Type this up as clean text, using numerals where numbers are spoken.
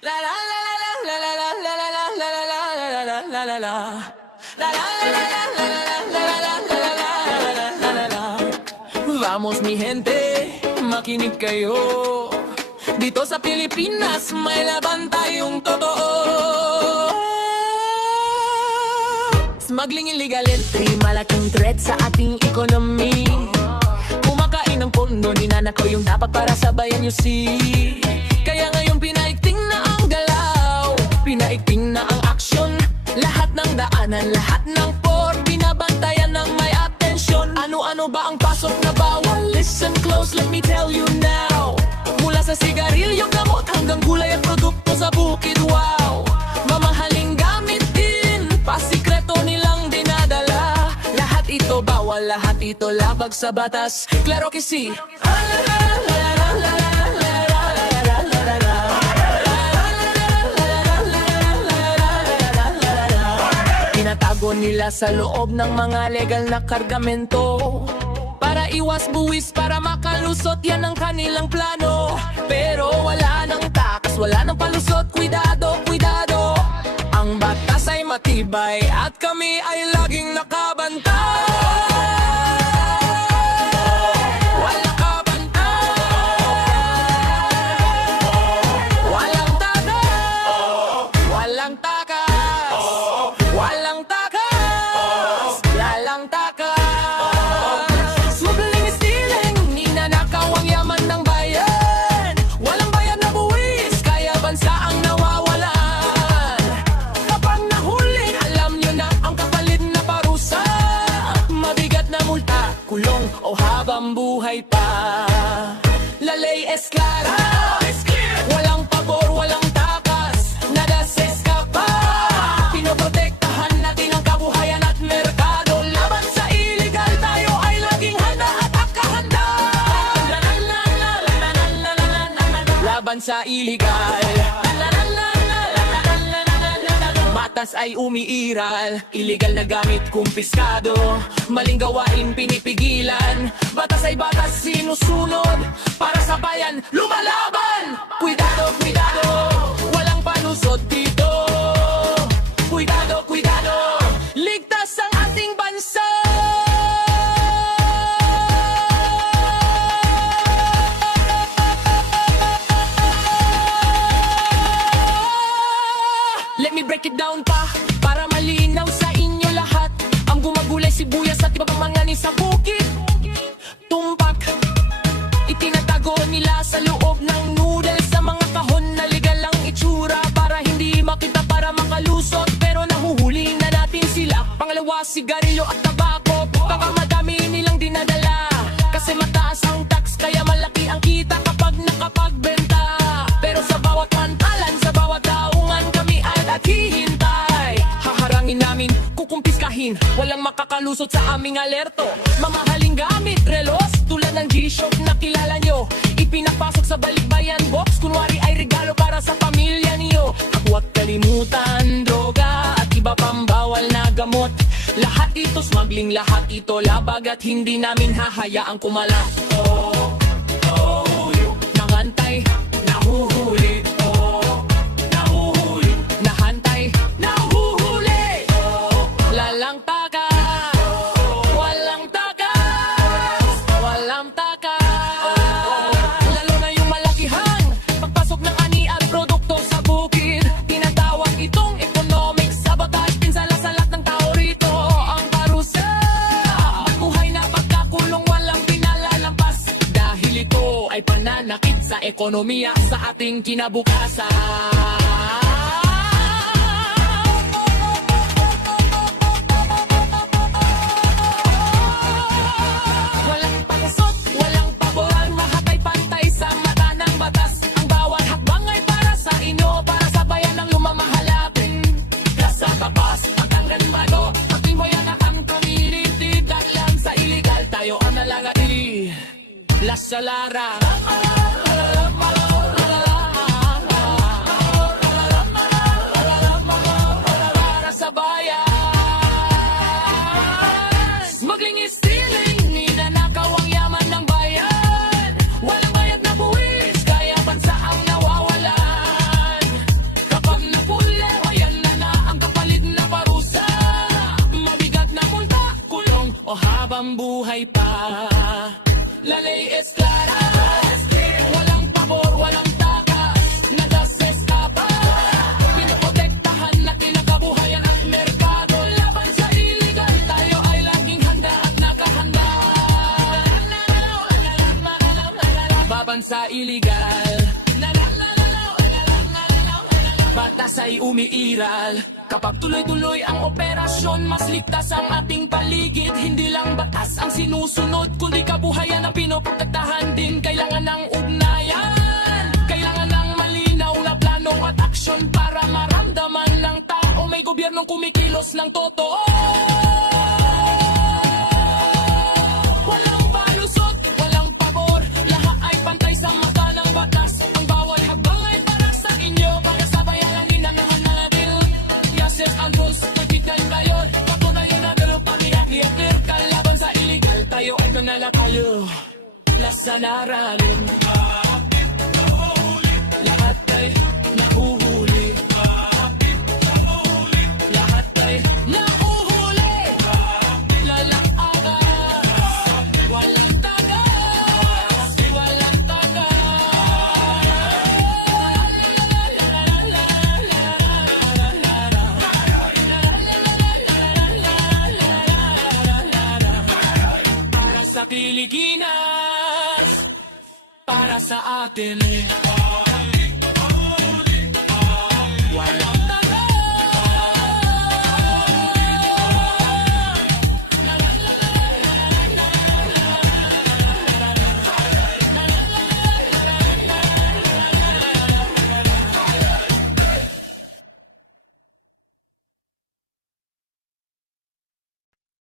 La la la la la la la la la la la la la la la. La la la la la la la la la la la. Vamos mi gente, makinig kayo. Dito sa Pilipinas may laban tayong totoo. Smuggling illegal entry, malaking threat sa ating economy. Kumakain ng pondo, ninanakaw yung dapat para sa bayan, you see. Kaya ngayon pinaigting na ang galaw, pinaigting na ang aksyon. Lahat ng daanan, lahat ng port, binabantayan ng may atensyon. Ano-ano ba ang pasok na bawal? Listen close, let me tell you now. Mula sa sigarilyo, gamot hanggang gulay at produkto sa bukid, wow. Mamahaling gamit din, pasikreto nilang dinadala. Lahat ito bawal, lahat ito labag sa batas. Claro que sí. Tinatago nila sa loob ng mga legal na kargamento para iwas buwis, para makalusot, yan ang kanilang plano. Pero wala nang takas, wala nang palusot, kwidado, kwidado. Ang batas ay matibay at kami ay laging nakabantay. Walang kabantay, walang takas, walang takas, walang takas, lalang takas. Smuggling is stealing, ninanakaw ang yaman ng bayan. Walang bayad na buwis, kaya bansa ang nawawalan. Kapag nahuli, alam nyo na ang kapalit na parusa. Mabigat na multa, kulong o habang buhay pa. La ley es clara, walang pabor, walang takas, nada se escapa. Pinoprotektahan natin ang kabuhayan at merkado. Laban sa illegal, tayo ay laging handa at akahanda. Laban sa illegal, batas ay umiiral. Illegal na gamit kumpiskado, maling gawain pinipigilan. Batas ay batas sinusunod, para sa bayan lumalaban. Cuidado, cuidado, walang palusot dito. Cuidado, cuidado, ligtas ang ating bansa. Let me break it down pa, para malinaw sa inyo lahat. Ang gumagulay, sibuyas at iba pang mangani sa bukid, tumpak, itinatago nila sa loob ng noodles. Sa mga kahon na legal ang itsura, para hindi makita, para makalusot. Pero nahuhuli na natin sila. Pangalawa, sigarilyo at tabako, baka madami nilang dinadala. Kasi mataas ang tax, kaya malaki ang kita kapag nakapagbenta. Pero sa bawat pantalan, sa bawat daungan, kami at hihintay. Haharangin namin, kukumpiskahin, walang makakalusot sa aming alerto. Mamahaling gamit, relos, tulad ng G-Shock na kilala nyo, ipinapasok sa balikbayan box, kunwari ay regalo para sa pamilya niyo. At huwag kalimutan, droga at iba pang bawal na gamot. Lahat ito smuggling, lahat ito labag, at hindi namin hahayaang kumalat. Oh, oh, nangantay, nahuhuli. Oh, nahuhuli, nahantay, nahuhuli. Oh, lalang takas, walang takas, walang takas. Lalo na yung malakihan, pagpasok ng ani at produkto sa bukid, tinatawag itong economic sabotage. Pinsala sa lahat ng tao rito ang parusa. Buhay na pagkakulong, walang pinalalampas, dahil ito ay pananakit sa ekonomiya, sa ating kinabukasan. Walang pakasot, walang paboran, lahat ay pantay sa mata ng batas. Ang bawat hakbang ay para sa inyo, para sa bayan ng lumamahalapin. Kasa bakas, pagtanggal bago, pagting mo yan ang community. Dahil sa illegal, tayo ang nalangati. Lasa Lara, para sa bayan. Smuggling is stealing, ninanakaw ang yaman ng bayan. Walang bayad na buwis, kaya bansa ang nawawalan. habang buhay pa. La ley es clara, walang pabor, walang takas, nada se escapa. Pinoprotektahan natin ang kabuhayan at merkado. Laban sa illegal, tayo ay laging handa at nakahanda. Baban sa illegal, batas ay umiiral. Kapag tuloy-tuloy ang operasyon, mas ligtas ang ating paligid. Hindi lang batas ang sinusunod, kundi kabuhayan ang pinoprotektahan din. Kailangan ng ugnayan, kailangan ng malinaw na plano at aksyon para maramdaman ng tao may gobyernong kumikilos ng totoo. Walang palusot, walang pabor, lahat ay pantay sa mata ng batas. Ang bawat habang ay para sa inyo, para sa bayanin ang nanganadil. Yases antos, nagkitan kayo, patunayan na pero pamiyak-iyak kalaban sa illegal, tayo ay nanala tayo. Lasan aralin, lahat ay nahuhuli. Lahat ay nahuhuli. Lalang agas, walang tagas, walang tagas. Para sa Pilipinas, para sa atin.